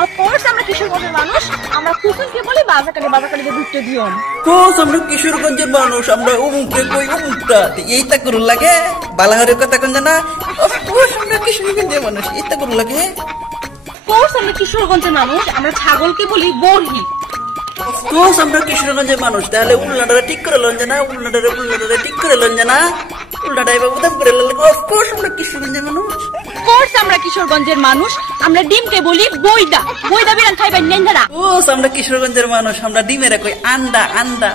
Of course আমরা কিশোরগঞ্জের মানুষ, আমরা কুকুরকে বলি বাজাকালে ঘুরতে দিও। কোস আমরা কিশোরগঞ্জের মানুষ, আমরা অমুকরে কই অমুকটা এইটা করু লাগে বালাহরের কথা কোন জানা। অফকোর্স আমরা কিশোরগঞ্জের মানুষ, এইটা করু লাগে। অফকোর্স আমরা কিশোরগঞ্জের মানুষ, আমরা ছাগলকে বলি বরহি। অফকোর্স আমরা কিশোরগঞ্জের মানুষ, তাহলে উল্লাটারে ঠিক করে লন জানা, উল্লাটারে ঠিক করে লন জানা, উল্লাটা এবার উদাম করে লন। অফকোর্স আমরা কিশোরগঞ্জের মানুষ। অফকোর্স আমরা কিশোরগঞ্জের মানুষ, আমরা ডিমকে বলি বইদা বিরান খাইবেন নেন না। কোস আমরা কিশোরগঞ্জের মানুষ, আমরা ডিমের কই আন্ডা।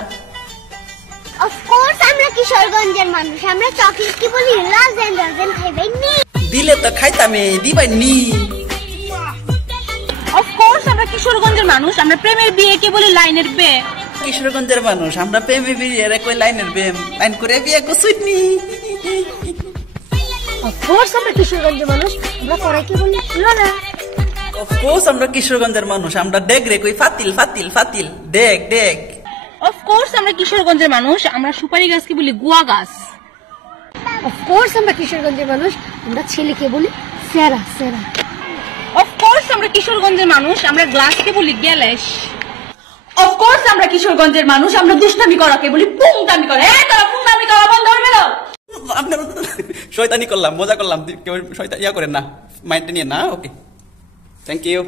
অফকোর্স আমরা কিশোরগঞ্জের মানুষ, আমরা চকলেটকে বলি রাজেন খাইবেন নি। দিলে তো খাইতামে দিবাই নি। অফকোর্স আমরা কিশোরগঞ্জের মানুষ, আমরা প্রেমের বিয়েকে বলি লাইনের বে। কিশোরগঞ্জের মানুষ, আমরা প্রেমে বিয়ে কই লাইনের বেম, লাইন করে বিয়ে করছুইনি। অফকোর্স আমরা কিশোরগঞ্জের মানুষ, আমরা কড়াইকে বলি লড়া। অফকোর্স আমরা কিশোরগঞ্জের মানুষ, আমরা ডেগ রে কই ফাতিল ডেগ। অফকোর্স আমরা কিশোরগঞ্জের মানুষ, আমরা সুপারি গাছকে বলি গুয়া গাছ। অফকোর্স আমরা কিশোরগঞ্জের মানুষ, আমরা ছেলেকে বলি সেরা। অফকোর্স আমরা কিশোরগঞ্জের মানুষ, আমরা গ্লাসকে বলি গ্যালাস। অফকোর্স আমরা কিশোরগঞ্জের মানুষ, আমরা দুষ্টামি করাকে বলি পুংটামি করা। তারা পুংটামি করা বন্ধ করবে না। আপনার শয়তানি করলাম, মজা করলাম, কেউ শয়তান ইয়া করেন না, মাইন্ডটা নিয়ে না। ওকে, থ্যাংক ইউ।